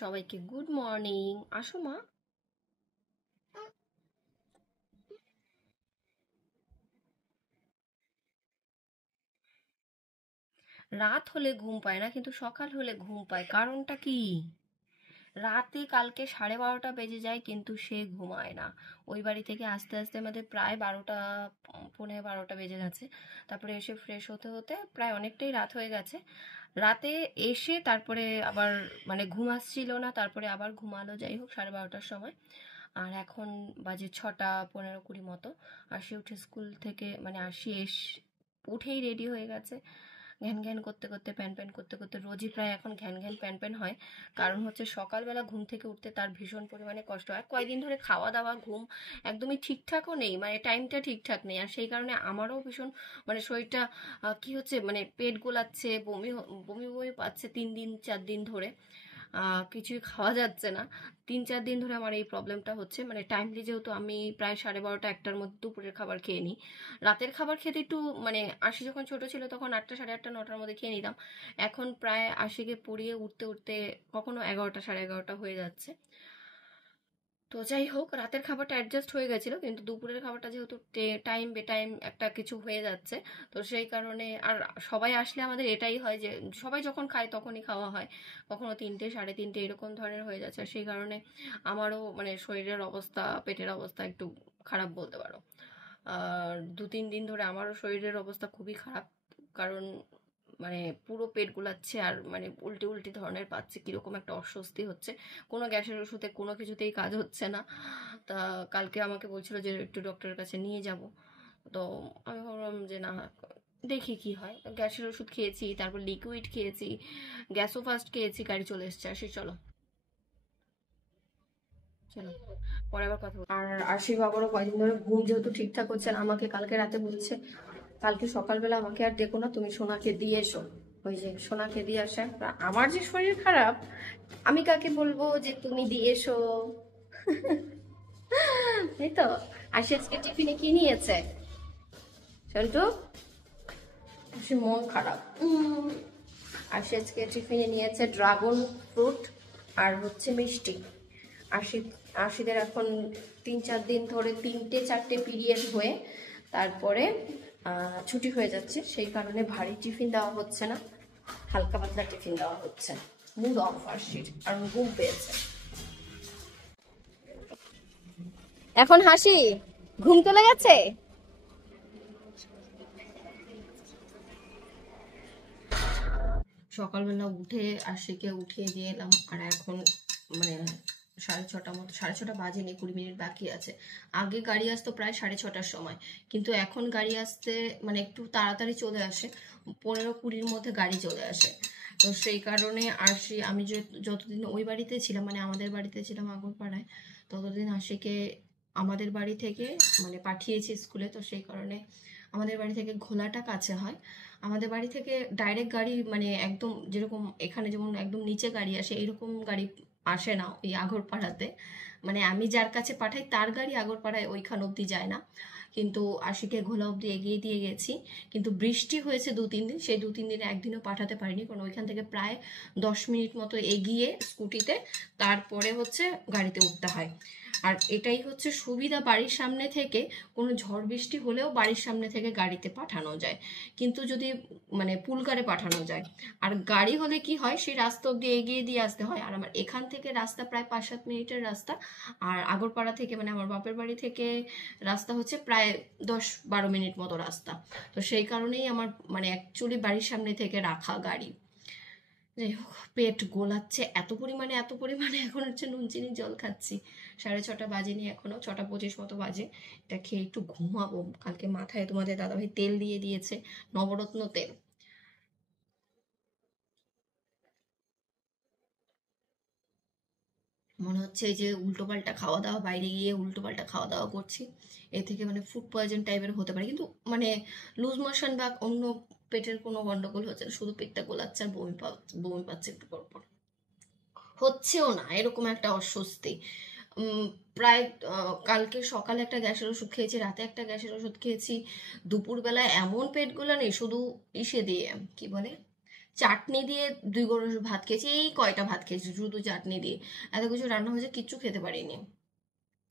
সবাইকে good morning. আসো মা। রাত হলে ঘুম পায় না, কিন্তু সকাল হলে ঘুম পায়। কারণটা কি? রাতে কালকে 12:30 বেজে যায়, কিন্তু সে ঘুমায় না। ওই বাড়ি থেকে আসতে আসতে আমাদের প্রায় 12টা, পৌনে 12টা বেজে গেছে। তারপরে এসে ফ্রেশ হতে হতে প্রায় অনেকটাই রাত হয়ে গেছে। রাতে এসে তারপরে আবার মানে ঘুম আসছিল না, তারপরে আবার ঘুমালো, যাই হোক 12:30টার সময়। আর এখন বাজে 6টা 15-20 মতো। আসি উঠে স্কুল থেকে, মানে উঠেই রেডি হয়ে গেছে। ঘ্যান ঘ্যান করতে করতে, প্যান প্যান করতে করতে, রোজই প্রায় এখন ঘ্যান ঘ্যান প্যান প্যান হয়। কারণ হচ্ছে সকালবেলা ঘুম থেকে উঠতে তার ভীষণ পরিমাণে কষ্ট হয়। কয়েকদিন ধরে খাওয়া দাওয়া ঘুম একদমই ঠিকঠাকও নেই, মানে টাইমটা ঠিকঠাক নেই। আর সেই কারণে আমারও ভীষণ মানে শরীরটা কি হচ্ছে, মানে পেট গোলাচ্ছে, বমি বমি বমি পাচ্ছে 3 দিন 4 দিন ধরে। কিছুই খাওয়া যাচ্ছে না। 3-4 দিন ধরে আমার এই প্রবলেমটা হচ্ছে। মানে টাইমলি, যেহেতু আমি প্রায় 12:30 1টার মধ্যে দুপুরের খাবার খেয়ে নিই। রাতের খাবার খেতে একটু মানে আশি যখন ছোট ছিল তখন 8টা 8:30 9টার মধ্যে খেয়ে নিতাম। এখন প্রায় আশিকে পড়িয়ে উঠতে উঠতে কখনো 11টা 11:30 হয়ে যাচ্ছে। তো যাই হোক, রাতের খাবারটা অ্যাডজাস্ট হয়ে গেছিলো, কিন্তু দুপুরের খাবারটা যেহেতু টাইম বে টাইম একটা কিছু হয়ে যাচ্ছে, তো সেই কারণে। আর সবাই আসলে আমাদের এটাই হয় যে সবাই যখন খায় তখনই খাওয়া হয়। কখনো 3টে 3:30 এরকম ধরনের হয়ে যাচ্ছে। আর সেই কারণে আমারও মানে শরীরের অবস্থা, পেটের অবস্থা একটু খারাপ বলতে পারো। আর 2-3 দিন ধরে আমারও শরীরের অবস্থা খুবই খারাপ। কারণ মানে পুরো পেট গুলাচ্ছে, আর মানে উল্টি উল্টি ধরনের পাচ্ছে, কিরকম একটা অস্বস্তি হচ্ছে। কোনো গ্যাসের ওষুধে কোনো কিছুতেই কাজ হচ্ছে না। তা কালকে আমাকে বলছিল যে একটু ডক্টরের কাছে নিয়ে যাব। তো আমি ভাবলাম যে না, দেখি কি হয়। গ্যাসের ওষুধ খেয়েছি, তারপর লিকুইড খেয়েছি, গ্যাসও ফার্স্ট খেয়েছি, গাড়ি চলে এসছে। আসি, চলো চলো, পরে আবার কথা আর আশি বাবারও কয়েকদিন ধরে ঘুম যেহেতু ঠিকঠাক হচ্ছে না, আমাকে কালকে রাতে বলছে কালকে সকালবেলা আমাকে আর ডেকো না, তুমি সোনাকে দিয়ে এসো। ওই যে সোনাকে দিয়ে আসে। আমার যে শরীর খারাপ, আমি কাকে বলবো যে তুমি দিয়ে এসো? তাই তো। আশি আজকে টিফিনে কি নিয়েছে সন্টু? সে মন খারাপ। আশি আজকে টিফিনে নিয়েছে ড্রাগন ফ্রুট আর হচ্ছে মিষ্টি। আশি আশিদের এখন 3-4 দিন ধরে 3টে 4টে পিরিয়ড হয়ে তারপরে ছুটি হয়ে যাচ্ছে। সেই কারণে ভারী টিফিন দেওয়া হচ্ছে না, হালকা পাতলা টিফিন দেওয়া হচ্ছে। মুড অফ আশির, আর ঘুম পেয়েছে। এখন হাসি ঘুম চলে গেছে। সকালবেলা উঠে আশিকে উঠিয়ে দিয়ে এলাম। আর এখন মানে 6:30 মতো, 6:30 বাজেনি, 20 মিনিট বাকি আছে। আগে গাড়ি আসতো প্রায় 6:30টার সময়, কিন্তু এখন গাড়ি আসতে মানে একটু তাড়াতাড়ি চলে আসে, 15-20-র মধ্যে গাড়ি চলে আসে। তো সেই কারণে আসি আমি যতদিন ওই বাড়িতে ছিলাম, মানে আমাদের বাড়িতে ছিলাম আগরপাড়ায়, ততদিন আশিকে আমাদের বাড়ি থেকে মানে পাঠিয়েছি স্কুলে। তো সেই কারণে আমাদের বাড়ি থেকে ঘোলাটা কাছে হয়। আমাদের বাড়ি থেকে ডাইরেক্ট গাড়ি মানে একদম যেরকম এখানে যেমন একদম নিচে গাড়ি আসে, এইরকম গাড়ি আসে না ওই আগরপাড়াতে। মানে আমি যার কাছে পাঠাই তার গাড়ি আগরপাড়ায় ওইখান অবধি যায় না, কিন্তু আশিকে ঘোলা অবধি এগিয়ে দিয়ে গেছি। কিন্তু বৃষ্টি হয়েছে 2-3 দিন, সেই 2-3 দিনে একদিনও পাঠাতে পারিনি, কারণ ওইখান থেকে প্রায় 10 মিনিট মতো এগিয়ে স্কুটিতে তারপরে হচ্ছে গাড়িতে উঠতে হয়। আর এটাই হচ্ছে সুবিধা, বাড়ির সামনে থেকে কোনো ঝড় বৃষ্টি হলেও বাড়ির সামনে থেকে গাড়িতে পাঠানো যায়, কিন্তু যদি মানে পুলকারে পাঠানো যায়। আর গাড়ি হলে কি হয়, সেই রাস্তা অব্দি এগিয়ে দিয়ে আসতে হয়। আর আমার এখান থেকে রাস্তা প্রায় 5-7 মিনিটের রাস্তা, আর আগরপাড়া থেকে মানে আমার বাপের বাড়ি থেকে রাস্তা হচ্ছে প্রায় 10-12 মিনিট মতো রাস্তা। তো সেই কারণেই আমার মানে অ্যাকচুয়ালি বাড়ির সামনে থেকে রাখা গাড়ি। যাই হোক, পেট গোলাচ্ছে এত পরিমাণে এখন হচ্ছে নুন চিনি জল খাচ্ছি। 6:30 বাজেনি এখনো, 6:25 মতো বাজে। এটা খেয়ে একটু ঘুমাবো। কালকে মাথায় তোমাদের দাদাভাই তেল দিয়ে দিয়েছে, নবরত্ন তেল। মনে হচ্ছে এই যে উল্টোপাল্টা খাওয়া দাওয়া, বাইরে গিয়ে উল্টোপাল্টা খাওয়া দাওয়া করছি, এ থেকে মানে ফুড পয়জন টাইপের হতে পারে। কিন্তু মানে লুজ মোশন বা অন্য পেটের কোনো গন্ডগোল হচ্ছে না, শুধু পেটটা গোলাচ্ছে আর বমি পাচ্ছে একটু পর পর। হচ্ছেও না, এরকম একটা অস্বস্তি। উম, প্রায় কালকে সকালে একটা গ্যাসের ওষুধ খেয়েছি, রাতে একটা গ্যাসের ওষুধ খেয়েছি, দুপুরবেলায় এমন পেট গোলা নেই, শুধু ইসে দিয়ে কি বলে চাটনি দিয়ে 2 গ্লাস ভাত খেয়েছি, এই কয়টা ভাত খেয়েছি শুধু চাটনি দিয়ে, এত কিছু রান্না হয়েছে কিচ্ছু খেতে পারিনি।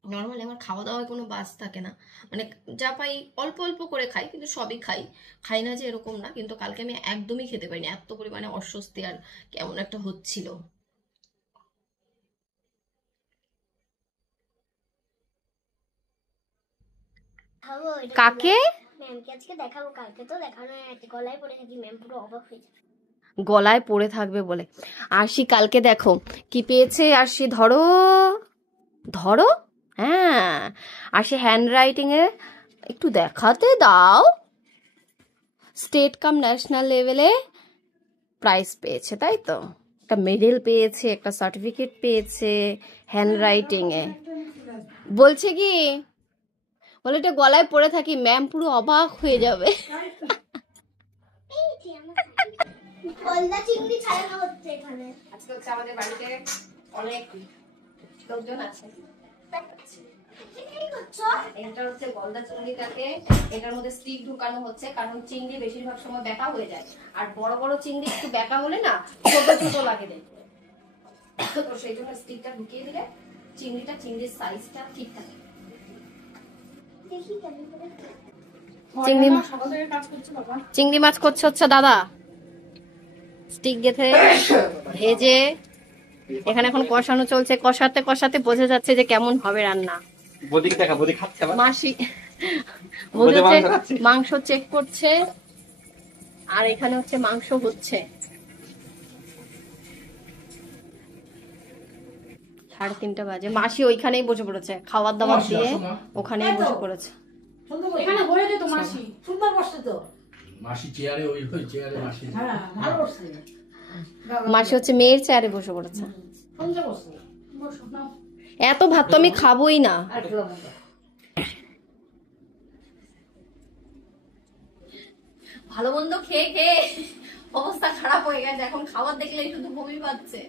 নর্মালি আমার খাওয়া দাওয়ায় কোনো বাস থাকে না, মানে যা পাই অল্প অল্প করে খাই, কিন্তু সবই খাই, খাই না যে এরকম না, কিন্তু কালকে আমি একদমই খেতে পারিনি, এত পরিমাণে অস্বস্তি আর কেমন একটা হচ্ছিল। কাকে ম্যামকে আজকে দেখাবো, কালকে তো দেখানো গলায় পড়ে থাকি, ম্যাম পুরো অবাক হয়ে যাবে। গলায় পড়ে থাকবে বলে। আরশি কালকে দেখো কি পেয়েছে, আরশি ধরো ধরো, হ্যাঁ আরশি হ্যান্ড রাইটিং এ একটু দেখাতে দাও, স্টেট কাম ন্যাশনাল লেভেলে প্রাইজ পেয়েছে, তাই তো, একটা মেডেল পেয়েছে, একটা সার্টিফিকেট পেয়েছে হ্যান্ড রাইটিং এ। বলছে কি, বলে এটা গলায় পড়ে থাকি, ম্যাম পুরো অবাক হয়ে যাবে। গলদা চিংড়ি ছাড়ানো হচ্ছে এখানে। আজকে হচ্ছে আমাদের বাড়িতে অনেক লোকজন আছে। এটা হচ্ছে গলদা চিংড়িটাকে, এটার মধ্যে স্টিক ঢুকানো হচ্ছে, কারণ চিংড়ি বেশিরভাগ সময় বেঁকা হয়ে যায়, আর বড় বড় চিংড়ি একটু বেঁকা হলে না ছোট ছোট লাগে দেখতে, তো সেই জন্য স্টিকটা ঢুকিয়ে দিলে চিংড়ির সাইজটা ঠিক থাকে। চিংড়ি মাছ করছে হচ্ছে দাদা, স্টিক গেথে ভেজে এখানে এখন কষানো চলছে, কষাতে কষাতে বোঝা যাচ্ছে যে কেমন হবে রান্না। মাসি মাংস চেক করছে, আর এখানে হচ্ছে মাংস হচ্ছে। 3:30 বাজে, মাসি ওইখানেই বসে পড়েছে, খাবার দাবার দিয়ে ওখানেই বসে পড়েছে। এখানে বলে যেত মাসি, সুন্দর বসছে তো মাসি চেয়ারে, ওই চেয়ারে মাসি, হ্যাঁ ভালো বসছে। মাসি হচ্ছে মেয়ের চেয়ারে বসে পড়েছে। সুন্দর বসছে, বসো নাও। এত ভাত তো আমি খাবোই না। আর কি হবে? ভালো মন্দ খেয়ে খেয়ে অবস্থা খারাপ হয়ে গেছে, এখন খাবার দেখলেই শুধু বমি পাচ্ছে।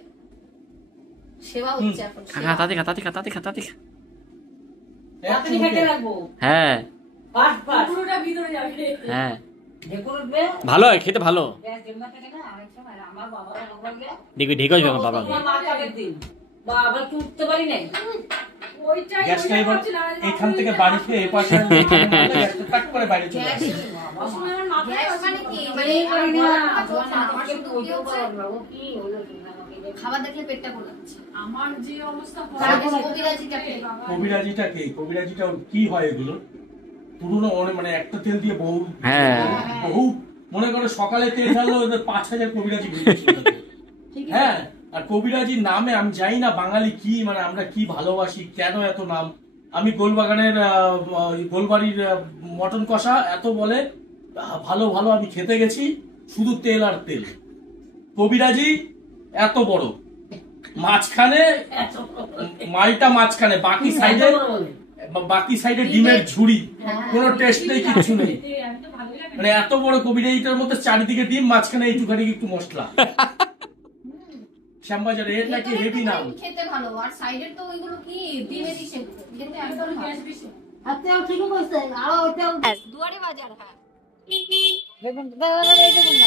সেবা হচ্ছে এখন, তাতে খা। রাত্রি খেতে রাখবো। হ্যাঁ পাঁচ পাঁচ পুরোটা ভিতরে যাবে। হ্যাঁ ঢেকুর উঠবে। ভালো হয়, খেতে ভালো। গ্যাস জমা থাকে না অনেক সময়, আমার বাবা বলবে দেখবি ঢেকে আসবে আমার বাবা। তোমার মা কালের দিন বাবা কি উঠতে পারি নাই। ওইটাই গ্যাসটা এবার এখান থেকে বাড়ি খেয়ে এই পাশে গ্যাসটা টাক করে বাইরে চলে আসে। গ্যাস মানে কি, মানে আমার শুধু কি হচ্ছে, খাবার দেখলে পেটটা গোলাচ্ছে। আমার যে অবস্থা কবিরাজিটা কি হয় এগুলো পুরনো, মানে একটা তেল দিয়ে বহু হ্যাঁ বহু, মনে করো সকালে তেল ঢাললো 5,000 কবিরাজি ঘুরেছিল। হ্যাঁ, আর কবিরাজির নামে আমি জানি না বাঙালি কি, মানে আমরা কি ভালোবাসি, কেন এত নাম। আমি গোলবাগানের গোলবাড়ির মটন কষা এত বলে ভালো ভালো, আমি খেতে গেছি শুধু তেল আর তেল। কবিরাজি এত বড়, মাঝখানে মালটা, মাঝখানে বাকি সাইডে ডিমের ঝুড়ি, কোনো টেস্ট নেই, কিচ্ছু নেই, মানে এত বড় কবিরাজিটার মধ্যে চারিদিকে ডিম, মাঝখানে এইটুখানি একটু মশলা। শ্যামবাজারে এর নাকি হেভি নাম, খেতে ভালো, আর সাইডের তো ওইগুলো কি ডিমে দিছে, খেতে একদম গ্যাস বেশি। হাতেও ঠিক বসছে, আর ওইটাও দুয়ারে বাজার। হ্যাঁ বেগুন দাদা এই দেখুন না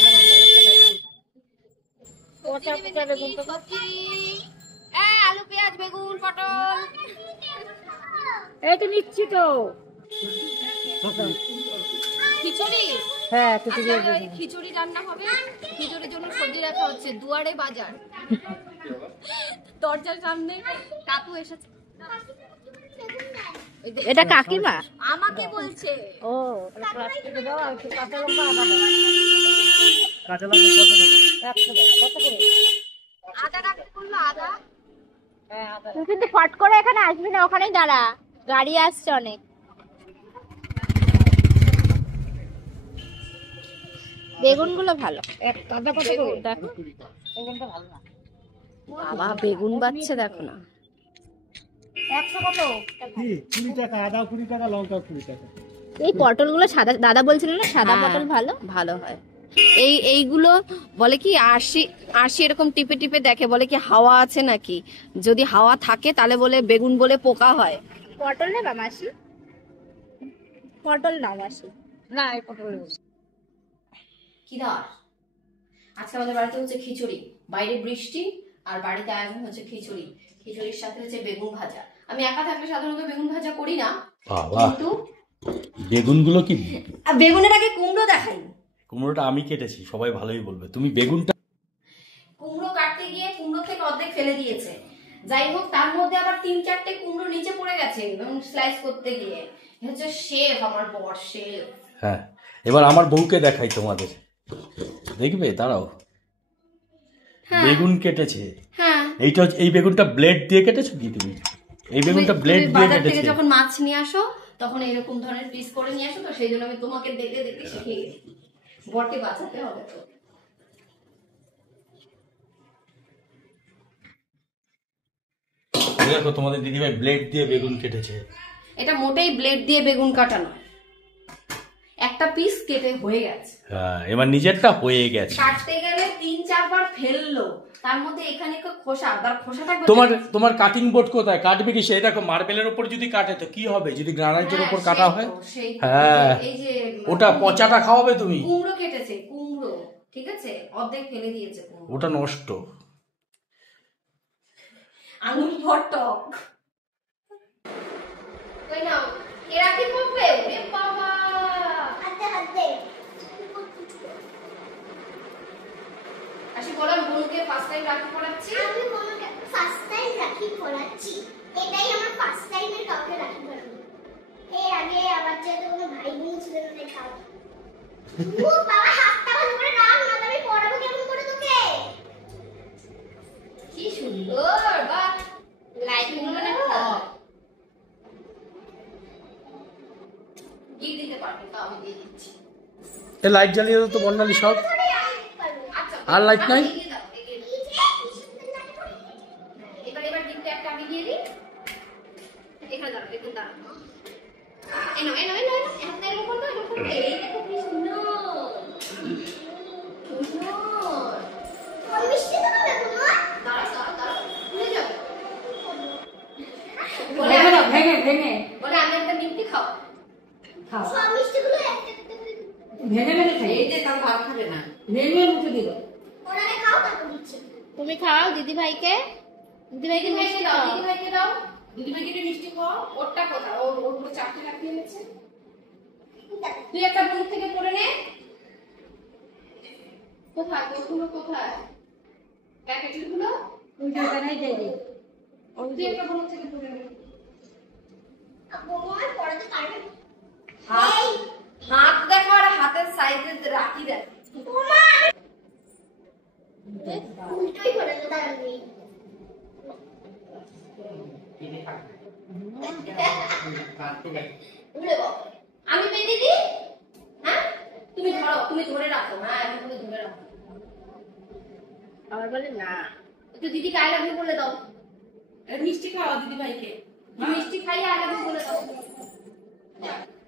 ওটা কোটা বেগুন তো আলু পেঁয়াজ বেগুন পটল এই তো নিচ্ছি তো খিচুড়ি। হ্যাঁ আচ্ছা, ওই খিচুড়ি রান্না হবে, খিচুড়ির জন্য সবজি রাখা হচ্ছে, দুয়ারে বাজার। দরজার সামনে কাকু এসেছে। এটা কাকিমা আমাকে বলছে। ও প্লাস্টিকে দাও, আর কাঁচা লঙ্কা আদা দাও। কাঁচা লঙ্কা কত করে? আদা রাখতে বললো, আদা। হ্যাঁ আদা। তুই কিন্তু ফট করে এখানে আসবি না, ওখানেই দাঁড়া, গাড়ি আসছে অনেক। বেগুনগুলো ভালো। এক আদা কত করে? দেখো বেগুনটা ভালো না। বাবা বেগুন বাচ্ছে দেখো না। 100 কত? 20 টাকা আদা, 20 টাকা লঙ্কা, 20 টাকা। এই পটলগুলো সাদা, দাদা বলছিল না সাদা হ্যাঁ, পটল ভালো। ভালো হয়। এইগুলো বলে কি আরশি এরকম টিপে টিপে দেখে, বলে কি হাওয়া আছে নাকি, যদি হাওয়া থাকে তাহলে বলে বেগুন বলে পোকা হয়। পটল নেবা মাসি? পটল না মাসি। না এই পটল কি দাও আজকে আমাদের বাড়িতে হচ্ছে খিচুড়ি, বাইরে বৃষ্টি আর বাড়িতে আয়োজন হচ্ছে খিচুড়ি, খিচুড়ির সাথে হচ্ছে বেগুন ভাজা। আমি একা থাকলে সাধারণত বেগুন ভাজা করি না, কিন্তু বেগুনগুলো কি বেগুনের আগে কুমড়ো দেখাই। কুমড়োটা আমি কেটেছি, সবাই ভালোই বলবে। তুমি বেগুনটা কুমড়ো কাটতে গিয়ে কুমড়ো থেকে অর্ধেক ফেলে দিয়েছে। যাই হোক, তার মধ্যে আবার 3-4টে কুমড়ো নিচে পড়ে গেছে স্লাইস করতে গিয়ে। হচ্ছে শেফ, আমার বর শেফ। হ্যাঁ, এবার আমার বউকে দেখাই তোমাদের, দেখবে দাঁড়াও। বেগুন কেটেছে। হ্যাঁ, এইটা এই বেগুনটা ব্লেড দিয়ে কেটেছো কি তুমি? এই বেগুনটা ব্লেড দিয়ে বাজার থেকে কেটেছে। যখন মাছ নিয়ে আসো তখন এরকম ধরনের পিস করে নিয়ে আসো, তো সেই জন্য আমি তোমাকে দেখে দেখে শিখে গেছি। বরকে বাঁচাতে হবে তো। দেখো তোমাদের দিদিভাই ব্লেড দিয়ে বেগুন কেটেছে। এটা মোটেই ব্লেড দিয়ে বেগুন কাটা নয়, একটা পিস কেটে হয়ে গেছে। হ্যাঁ, এবার নিজেরটা হয়ে গেছে। কাটতে গেলে 3-4 বার ফেললো, তার মধ্যে এখানে খোসা, তার খোসাটা তোমার কাটিং বোর্ড কোথায়? কাটবে কি? সেই দেখো, মার্বেলের উপর যদি কাটে তো কি হবে, যদি গ্রানাইটের উপর কাটা হয়। হ্যাঁ, এই যে ওটা পচাটা খাওয়াবে তুমি। কুমড়ো কেটেছে, কুমড়ো, ঠিক আছে, অর্ধেক ফেলে দিয়েছে কুমড়ো। ওটা নষ্ট। আঙুল ভর টক। কই নাও, এরা কি করবে? এ বাবা, হাতে হাতে আসি বলার বোনকে ফার্স্ট টাইম রাখি পড়াচ্ছি। আমি বোনকে ফার্স্ট টাইম রাখি পড়াচ্ছি, এটাই আমার ফার্স্ট টাইমের কাউকে রাখি পড়ানো। এর আগে আবার যেহেতু কোনো ভাই বোন ছিল না, দেখাও। ও বাবা, হাতটা ভালো করে রাখ, না আমি পড়াবো কেমন করে তোকে? কি সুন্দর, বা লাইটিং মানে দিয়ে দিতে পারবে, তাও আমি দিয়ে দিচ্ছি। এ লাইট জ্বালিয়ে দাও তো বর্ণালী সব। আচ্ছা, আর লাইট নাই? এগিয়ে দাও, এগিয়ে দাও। এবার ডিমটা একটা আমি দিয়ে দিই। এখানে দাঁড়াও, একটু দাঁড়াও। এনো এনো এনো এনো, একটা এরকম করো, এরকম করো। এই দেখো কি সুন্দর, সুন্দর। কোন মিষ্টি তো হবে তোমার? দাঁড়াও দাঁড়াও দাঁড়াও, ভুলে যাবে। ভেঙে ভেঙে বলে আমি একটা নিমটি খাও। খাও, সব মিষ্টিগুলো একটা একটা করে ভেঙে ভেঙে খাই। এই যে তার ভাত খাবে না। ভেঙে মুখে দিল। ওনাকে খাও, তারপর দিচ্ছি। তুমি খাও দিদি ভাইকে, দিদি ভাইকে মিষ্টি দাও, খাও। দিদি ভাইকে দাও, দিদি ভাইকে একটু মিষ্টি খাও। ওরটা কোথায়? ওর পুরো 4টে রাখতে এনেছে। তুই একটা মুখ থেকে পড়ে নে। কোথায় কোনগুলো, কোথায় প্যাকেটের গুলো? ওইটা বানাই যাই রে। তুই একটা মুখ থেকে পড়ে নে। বোন পড়াতে পারবে? হাত দেখো আর হাতের সাইজে রাখি দেখ। উল্টোই করে দাঁড়াবি। উড়ে বাবা, আমি বেঁধে দিই। হ্যাঁ, তুমি ধরো, তুমি ধরে রাখো। হ্যাঁ, তুমি ধরে রাখো। আবার বলে না, একটু দিদিকে আই লাভ ইউ বলে দাও। মিষ্টি খাওয়া দিদি ভাইকে। মিষ্টি খাইয়ে আই লাভ ইউ বলে দাও।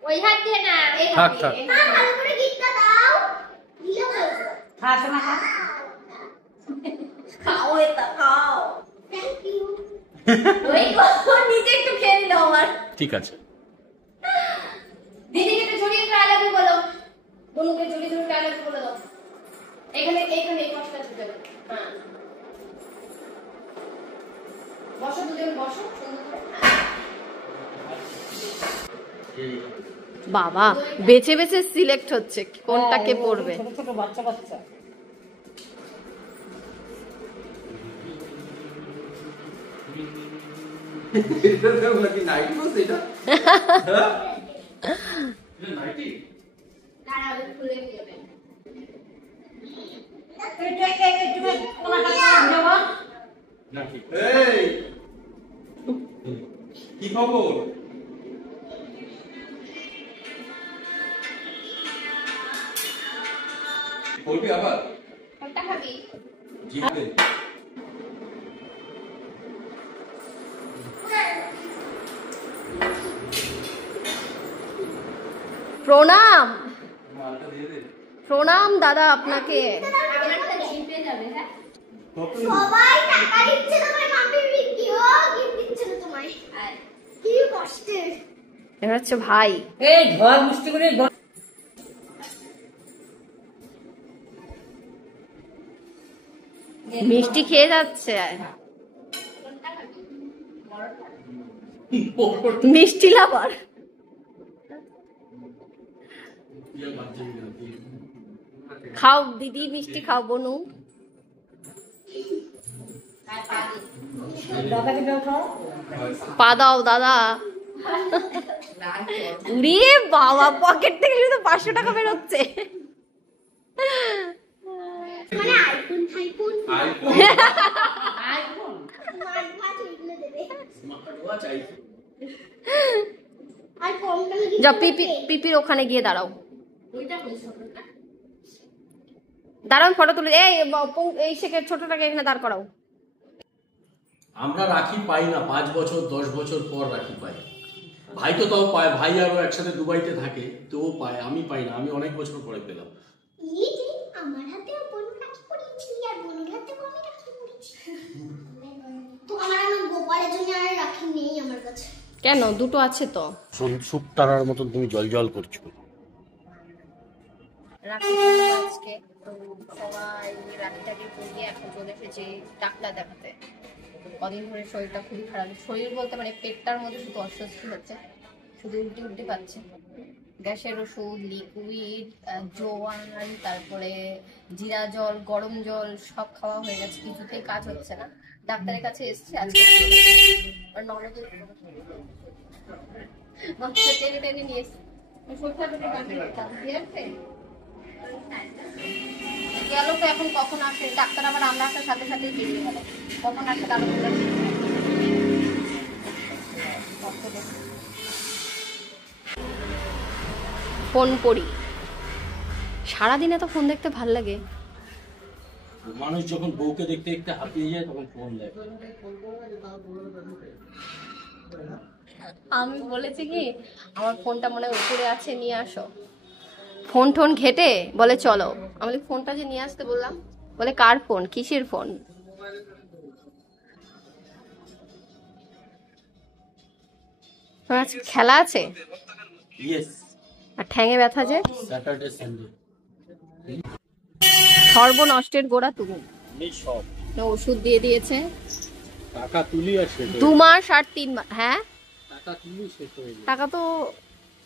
ওই হাত দিয়ে না, এই থাক, হাতে, থাক। এই মা, হাতে। ভালো করে গিটটা দাও। দিও বলছো। খাস না খা। খাও এটা, খাও। Thank you. ওই ও নিজে একটু খেয়ে নিল আমার। ঠিক আছে। দিদিকে একটু জড়িয়ে আই লাভ ইউ বলো। বোনকে জড়িয়ে ধরে আই লাভ ইউ বলে দাও। এখানে এইখানে এই পাশটা দিতে হবে। হ্যাঁ, বসো দুজন, বসো সুন্দর করে। বাবা, বেছে বেছে সিলেক্ট হচ্ছে কোনটা কে পড়বে। ছোট ছোট বাচ্চা বাচ্চা। দাঁড়াও, খুলে নেবে। এই, কি খবর? বলবি আবার? কোনটা খাবি? জিতবে। প্রণাম, মালটা দিয়ে দে। প্রণাম দাদা আপনাকে। আমারটা জিপে যাবে। হ্যাঁ, সবাই টাকা দিচ্ছে তোমার মাম্পি ভিডিও, গিফট দিচ্ছে না তোমায়। কি কষ্টের। এটা হচ্ছে ভাই। এই ঘর মুষ্টি করে মিষ্টি খেয়ে যাচ্ছে, মিষ্টি লাভার। খাও দিদি, মিষ্টি খাও বনু। পা দাও দাদা। উড়িয়ে বাবা, পকেট থেকে শুধু 500 টাকা বেরোচ্ছে। মানে iPhone iPhone iPhone smart watch এগুলো দেবে। Smart watch iPhone. আর ফোনটা কি যা পিপির ওখানে গিয়ে দাঁড়াও, দাঁড়াও ফটো তুলে। এই শেখের ছোটটাকে এখানে দাঁড় করাও। আমরা রাখি পাই না, 5 বছর 10 বছর পর রাখি পাই। ভাই তো তাও পায়, ভাই আরো একসাথে দুবাইতে থাকে, তো ও পায়, আমি পাই না। আমি অনেক বছর পরে পেলাম। এই যে আমার হাতে বোন রাখি পড়িয়েছি আর বোনের হাতে আমি রাখি পড়িয়েছি। তো আমার গোপালের জন্য আর রাখি নেই আমার কাছে। কেন? দুটো আছে তো। সুপ্তারার মতন তুমি জল জল করছো। রাখি আজকে তো সবাই রাখিটাকে পরিয়ে এখন চলে এসেছি ডাক্তার দেখাতে। কদিন ধরে শরীরটা খুবই খারাপ, শরীর বলতে মানে পেটটার মধ্যে শুধু অস্বস্তি হচ্ছে, শুধু উল্টি উল্টি পাচ্ছে। গ্যাসের ওষুধ, লিকুইড, জোয়ান, তারপরে জিরা জল, গরম জল সব খাওয়া হয়ে গেছে, কিছুতেই কাজ হচ্ছে না। ডাক্তারের কাছে এসেছি আজকে। টেনে টেনে নিয়ে এসেছি। গেল তো, এখন কখন আসে ডাক্তার? আবার আমরা আসার সাথে সাথেই বেরিয়ে গেল। কখন আসে তার ফোন করি। সারাদিনে তো ফোন দেখতে ভাল লাগে। মানুষ যখন বউকে দেখতে দেখতে হাঁপিয়ে যায় তখন ফোন দেয়। আমি বলেছি কি আমার ফোনটা মনে হয় উপরে আছে, নিয়ে আসো। ফোন টোন ঘেটে বলে চলো। আমি ফোনটা যে নিয়ে আসতে বললাম, বলে কার ফোন, কিসের ফোন? তোমার আজকে খেলা আছে? ইয়েস। আর ঠ্যাঙে ব্যথা যে? Saturday Sunday. সর্বনষ্টের গোড়া তুমি। এই সব ওষুধ দিয়ে দিয়েছে, টাকা তুলি আর শেষ 2 মাস আর 3 মাস। হ্যাঁ, টাকা তুলি শেষ হয়ে যায়। টাকা তো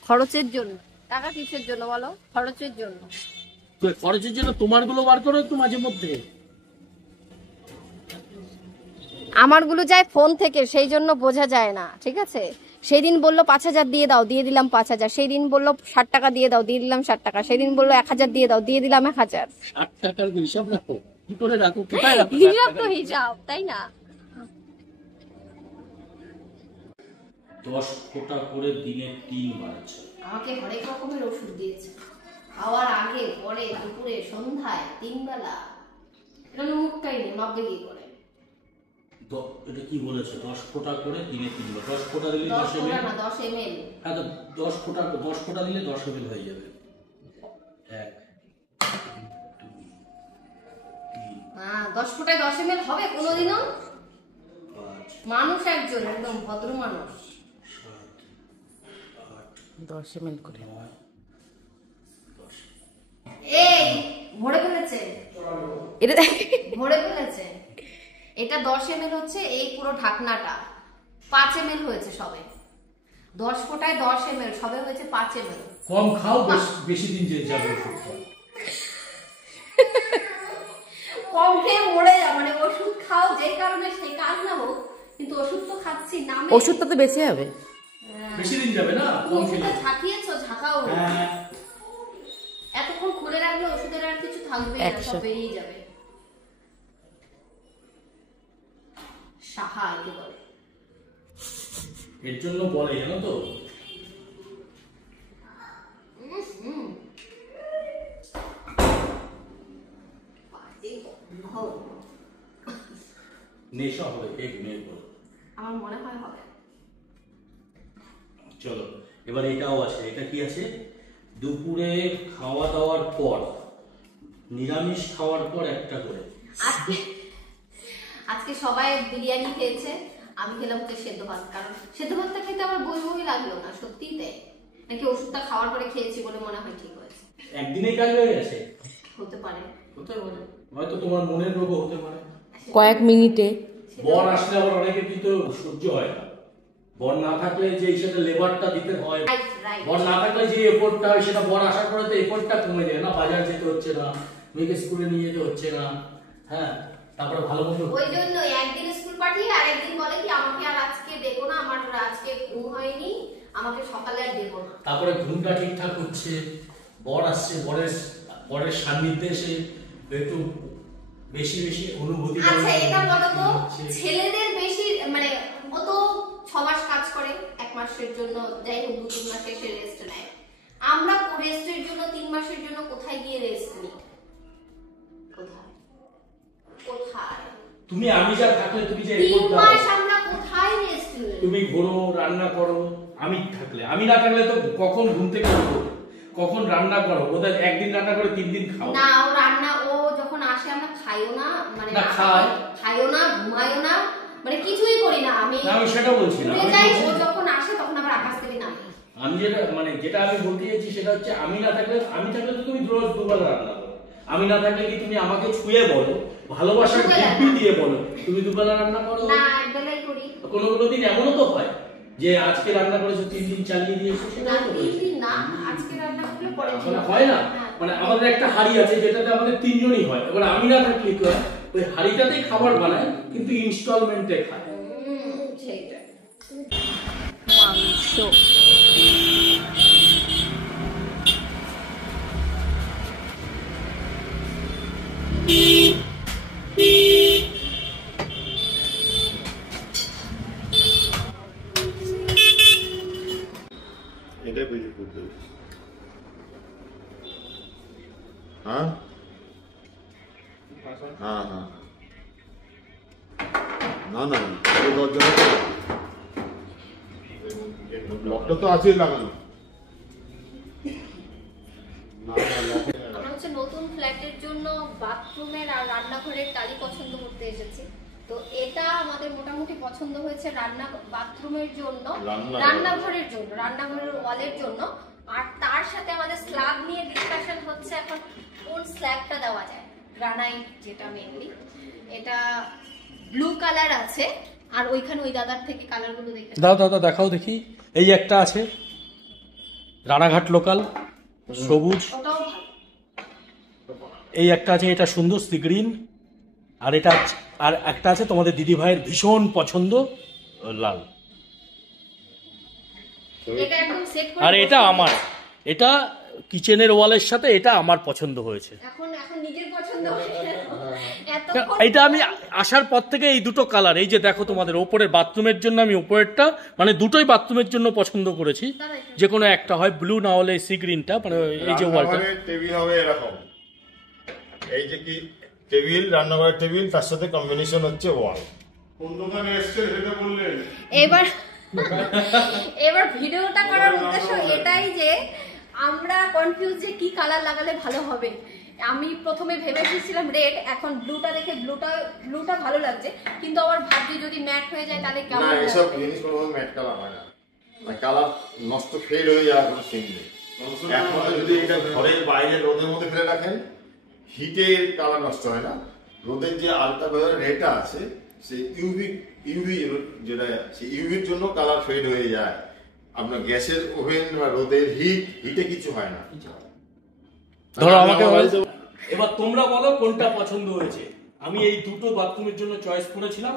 খরচের জন্য। টাকা কিসের জন্য বলো? খরচের জন্য। তো খরচের জন্য তোমার গুলো বার করো একটু মাঝে মধ্যে। আমারগুলো যায় ফোন থেকে, সেই জন্য বোঝা যায় না, ঠিক আছে? সেই দিন বললো 5000 দিয়ে দাও, দিয়ে দিলাম 5000। সেই দিন বললো 60 টাকা দিয়ে দাও, দিয়ে দিলাম 60 টাকা। সেই দিন বললো 1000 দিয়ে দাও, দিয়ে দিলাম 1000। 60 টাকার হিসাব রাখো, কি করে রাখো, কোথায় রাখো? হিসাব তো হিসাব, তাই না? 10 ফোঁটা করে দিনে 3 বার। আমাকে হরেক রকমের ওষুধ দিয়েছে, খাওয়ার আগে, পরে, দুপুরে, সন্ধ্যায়, 3 বেলা। এটা মুখটাই নেই, মাপবে কি করে? এটা কি বলেছে? 10 ফোঁটা করে দিনে 3 বার। 10 ফোঁটা দিলে 10 10 ফোঁটা ml। না, 10 ml। হ্যাঁ, তো 10 ফোঁটা দিলে 10 ml হয়ে যাবে। 1 2 3 হ্যাঁ, 10 ফোঁটায় 10 ml হবে কোনোদিনও? 5 মানুষ একজন, একদম ভদ্র মানুষ। 7 8 10 ml করে। 9 এই ভরে ফেলেছে, এটা ভরে ফেলেছে। এটা 10 ml হচ্ছে, এই পুরো ঢাকনাটা 5 ml হয়েছে সবে। 10 ফোঁটায় 10 ml, সবে হয়েছে 5 ml। কম খাও, বেশি দিন যেতে যাবে ওষুধটা। কম খেয়ে মরে যা, মানে ওষুধ খাও যে কারণে, সেই কাজ না হোক, কিন্তু ওষুধ তো খাচ্ছি নামে। ওষুধটা তো বেশি হবে। বেশি দিন যাবে না কম খেলে। ওষুধটা ঝাঁকিয়েছো, ঝাঁকাও। হ্যাঁ, এতক্ষণ খুলে রাখলে ওষুধের আর কিছু থাকবে না, সব বেরিয়ে যাবে। সাহা কি বলে, এর জন্য বলে জানো তো, নেশা হবে এক মেয়ের পর। আমার মনে হয় হবে। চলো এবার এটাও আছে। এটা কি আছে? দুপুরে খাওয়া দাওয়ার পর, নিরামিষ খাওয়ার পর একটা করে। আজকে সবাই বিরিয়ানি খেয়েছে, আমি খেলাম হচ্ছে সেদ্ধ ভাত। কারণ সেদ্ধ ভাতটা খেতে আমার বই লাগলো না, সত্যিই তাই। নাকি ওষুধটা খাওয়ার পরে খেয়েছি বলে মনে হয় ঠিক হয়েছে। একদিনেই কাজ হয়ে গেছে? হতে পারে। হতে পারে, হয়তো তোমার মনের রোগও হতে পারে। কয়েক মিনিটে। বর আসলে আবার অনেকে কিন্তু সহ্য হয় না। বর না থাকলে যে সেটা লেবারটা দিতে হয়, বর না থাকলে যে এফোর্টটা হয় সেটা বর আসার পরে তো এফোর্টটা কমে যায় না, বাজার যেতে হচ্ছে না, মেয়েকে স্কুলে নিয়ে যেতে হচ্ছে না, হ্যাঁ, তারপরে ভালো মতো ওই জন্য একদিন স্কুল পাঠিয়ে আরেকদিন বলে কি আমাকে আর আজকে দেখো না, আমার আজকে ঘুম হয়নি, আমাকে সকালে আর দেখো না। তারপরে ঘুমটা ঠিকঠাক হচ্ছে, বর আসছে, বরের সান্নিধ্যে এসে একটু বেশি বেশি অনুভূতি। আচ্ছা এটা বলো তো, ছেলেদের বেশি মানে ও তো 6 মাস কাজ করে, 1 মাসের জন্য যাই হোক 2-3 মাসে সে রেস্ট নেয়, আমরা রেস্টের জন্য 3 মাসের জন্য কোথায় গিয়ে রেস্ট নিই? কোথায় কোথায়? তুমি আমি যা থাকলে তুমি যে 3 মাস আমরা কোথায় রেস্ট নিই? তুমি ঘোরো, রান্না করো, আমি থাকলে, আমি না থাকলে তো কখন ঘুম থেকে উঠো, কখন রান্না করো, ওদের একদিন রান্না করে 3 দিন খাও না। ও রান্না, ও যখন আসে আমরা খাইও না, মানে না খাই, খাইও না, ঘুমাইও না, মানে কিছুই করি না। আমি সেটা বলছি না, উঠে যাই, ও যখন আসে তখন আবার আকাশ থেকে নামে। আমি যেটা আমি বলতে চাইছি সেটা হচ্ছে আমি থাকলে তো তুমি রোজ দুবেলা রান্না করো, আমি না থাকলে কি তুমি আমাকে ছুঁয়ে বলো, ভালোবাসার দিব্যি দিয়ে বলো তুমি দুবেলা রান্না করো? না, একবেলাই করি। কোনো দিন এমনও তো হয় যে আজকে রান্না করেছো 3 দিন চালিয়ে দিয়েছো, সেটা না, তো 3 দিন না, আজকে রান্না করলে পরে দিন হয় না। হ্যাঁ। মানে আমাদের একটা হাড়ি আছে যেটাতে আমাদের 3 জনই হয়, এবার আমি না থাকলে কি হয়, ওই হাড়িটাতেই খাবার বানায় কিন্তু ইনস্টলমেন্টে খায়। সেইটা মাংস এটাই বেশি করতে হবে। হ্যাঁ হ্যাঁ হ্যাঁ, না না লকটা তো আছেই লাগানো। আমরা হচ্ছে নতুন ফ্ল্যাটের জন্য বাথরুমের আর রান্নাঘরের টালি পছন্দ করতে এসেছি। তো এটা আমাদের মোটামুটি পছন্দ হয়েছে বাথরুমের জন্য, রান্নাঘরের ওয়ালের জন্য। আর তার সাথে আমাদের স্ল্যাব নিয়ে ডিসকাশন হচ্ছে এখন কোন স্ল্যাবটা দেওয়া যায়। গ্রানাইট যেটা মেইনলি, এটা ব্লু কালার আছে, আর ওইখানে ওই দাদার থেকে কালারগুলো দেখে দাদা দেখাও দেখি। এই একটা আছে রানাঘাট লোকাল সবুজ, ওটাও ভালো। এই একটা আছে এটা সুন্দর সি গ্রিন, আর এটা আর একটা আছে তোমাদের দিদি ভাইয়ের ভীষণ পছন্দ লাল, এটা একদম সেট করে আর এটা আমার, এটা কিচেনের ওয়ালের সাথে এটা আমার পছন্দ হয়েছে। এখন নিজের পছন্দ এটা আমি আসার পর থেকে এই দুটো কালার, এই যে দেখো তোমাদের ওপরের বাথরুমের জন্য আমি ওপরেরটা মানে দুটোই বাথরুমের জন্য পছন্দ করেছি, যে কোনো একটা হয় ব্লু না হলে সি গ্রিনটা, মানে এই যে ওয়ালটা। টেবিল হবে এরকম, এই যে কি টেবিল, রান্নাঘরের টেবিল, তার সাথে কম্বিনেশন হচ্ছে ওয়াল। কোন দোকানে এসছে সেটা বললেন। এবার ভিডিওটা করার উদ্দেশ্য এটাই যে আমরা কনফিউজ যে কি কালার লাগালে ভালো হবে। আমি প্রথমে ভেবেছিলাম রেড, এখন ব্লুটা দেখে ব্লুটা ভালো লাগছে, কিন্তু আবার ভাবছি যদি ম্যাট হয়ে যায় তাহলে কেমন না, লাগবে। এসব জিনিস কোনো ম্যাট কালার হয় না, কালার নষ্ট ফেড হয়ে যায় কোনো সিন নেই। একমাত্র যদি এটা ঘরের বাইরে রোদের মধ্যে ফেলে রাখেন, হিটের কালার নষ্ট হয় না। রোদের যে আলট্রাভায়োলেট রেটা আছে, সেই ইউভি যেটা সেই ইউভির জন্য কালার ফেড হয়ে যায়। আপনার গ্যাসের ওভেন বা রোদের হিটে কিছু হয় না। ধরো আমাকে এবার তোমরা বলো কোনটা পছন্দ হয়েছে। আমি এই দুটো বাথরুমের জন্য চয়েস করেছিলাম,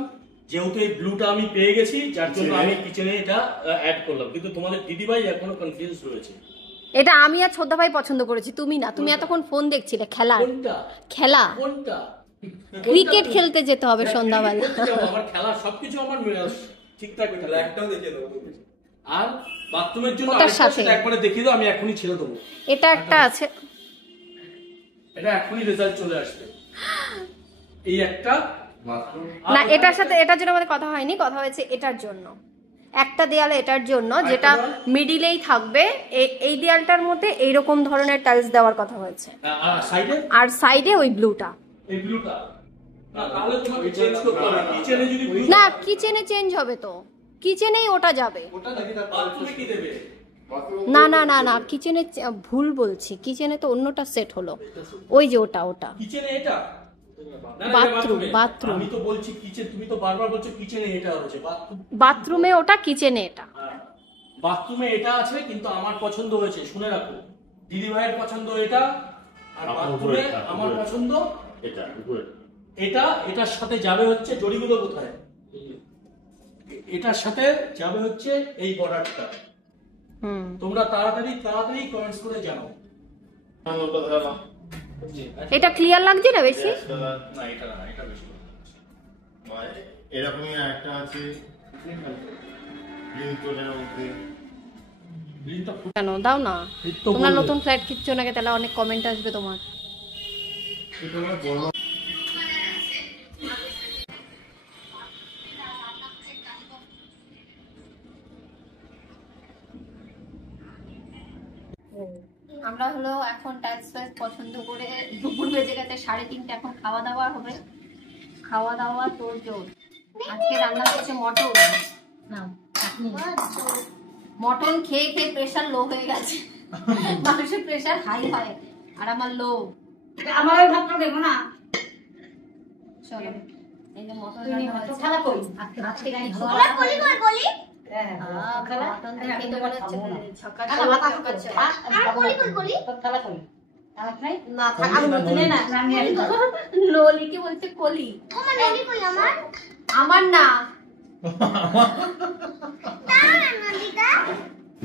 যেহেতু এই ব্লুটা আমি পেয়ে গেছি, যার জন্য আমি কিচেনে এটা অ্যাড করলাম, কিন্তু তোমাদের দিদিভাই এখনো কনফিউজ রয়েছে। এটা আমি আর ছোদ্দা ভাই পছন্দ করেছি, তুমি না। তুমি এতক্ষণ ফোন দেখছিলে, খেলা কোনটা ক্রিকেট খেলতে যেতে হবে সন্ধ্যাবেলা। আমার খেলা সবকিছু আমার ঠিকঠাক একটাও দেখিয়ে দেবো, আর বাথরুমের জন্য একবারে দেখিয়ে দাও, আমি এখনই ছেড়ে দেবো। এটা একটা আছে, এটা এখনই রেজাল্ট চলে আসবে। এই একটা না, এটার সাথে এটার জন্য আমাদের কথা হয়নি, কথা হয়েছে এটার জন্য। একটা দেয়ালে এটার জন্য যেটা মিডিলেই থাকবে, এই দেয়ালটার মধ্যে এইরকম ধরনের টাইলস দেওয়ার কথা হয়েছে, আর সাইডে ওই ব্লুটা। না, কিচেনে চেঞ্জ হবে, তো কিচেনেই ওটা যাবে। না না না না, কিচেনে ভুল বলছি, কিচেনে তো অন্যটা সেট হলো, ওই যে ওটা কিচেনে এটা না, না, বাথরুম, bathroom এ। বাথরুম। আমি তো বলছি কিচেন, তুমি তো বারবার বলছো কিচেনে এটা হচ্ছে বাথরুম। বাথরুমে ওটা, কিচেনে এটা। বাথরুমে এটা আছে, কিন্তু আমার পছন্দ হয়েছে, শুনে রাখো, দিদি ভাইয়ের পছন্দ এটা, আর আমার বাথরুমে উপরে, আমার উপরে। পছন্দ এটা উপরে। এটা। এটার সাথে যাবে হচ্ছে জড়িগুলো কোথায়, এটার সাথে যাবে হচ্ছে এই বর্ডারটা। তোমরা তাড়াতাড়ি তাড়াতাড়ি কমেন্টস করে জানাও। ওটা ধরলাম। এটা ক্লিয়ার লাগছে না বেশি? না, এটা না, এটা বেশি। এরকমই একটা আছে গ্রিন টোনের মধ্যে। গ্রিনটা খুব কেন দাও না, এই তো তোমরা বললে। নতুন ফ্ল্যাট কিনছো নাকি, তাহলে অনেক কমেন্ট আসবে তোমার। এটা আমার বড় আমরা হলো এখন টাইলস ফাইলস পছন্দ করে দুপুর বেজে গেছে 3:30, এখন খাওয়া দাওয়া হবে। খাওয়া দাওয়া তোর জোর। আজকে রান্না করেছে মটন। মটন খেয়ে খেয়ে প্রেশার লো হয়ে গেছে। মানুষের প্রেশার হাই হয়, আর আমার লো। আমার ওই ভাতটা দেবো না। চলো, এই যে মটন তুই রান্না ভাত হয়েছে। খালা কই? আজকে রাত্রে গাড়ি ভালো ওরা কলি কই কলি হ্যাঁ, খালা। মটন দেখে তো মনে হচ্ছে ছক্কা খালা, ভাত আসো, ছক্কা ছক্কা। ভাত, আর কলি কই কলি তোর খালা কই? খালা খাই? না থাক, আমি বলছি নে না, আমি আর খাবো। নলিকে বলছে কলি। আমার নদী কই আমার আমার না, তার নদীটা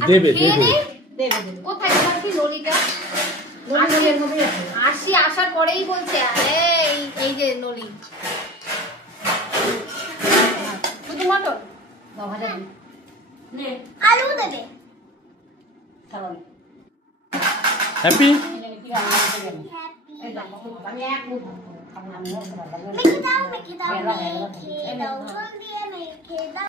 দেবে, খেয়ে নে। দেবে, দেবে। কোথায় তোমার কি নলিটা? নদী এর মধ্যেই আছে। আসি, আসার পরেই বলছে এই এই যে নলি। শুধু মটন? বাবা যাবে। নে, আলু দেবে খালা। হ্যাপি। এই কি রান্না করতে গেল? এই দেখো, আমি এক মুঠ ভাত খাবো। খাবো না, আমিও খাবো না। মেখে দাও মেখে দাও মেখে দাও জল দিয়ে মেখে দাও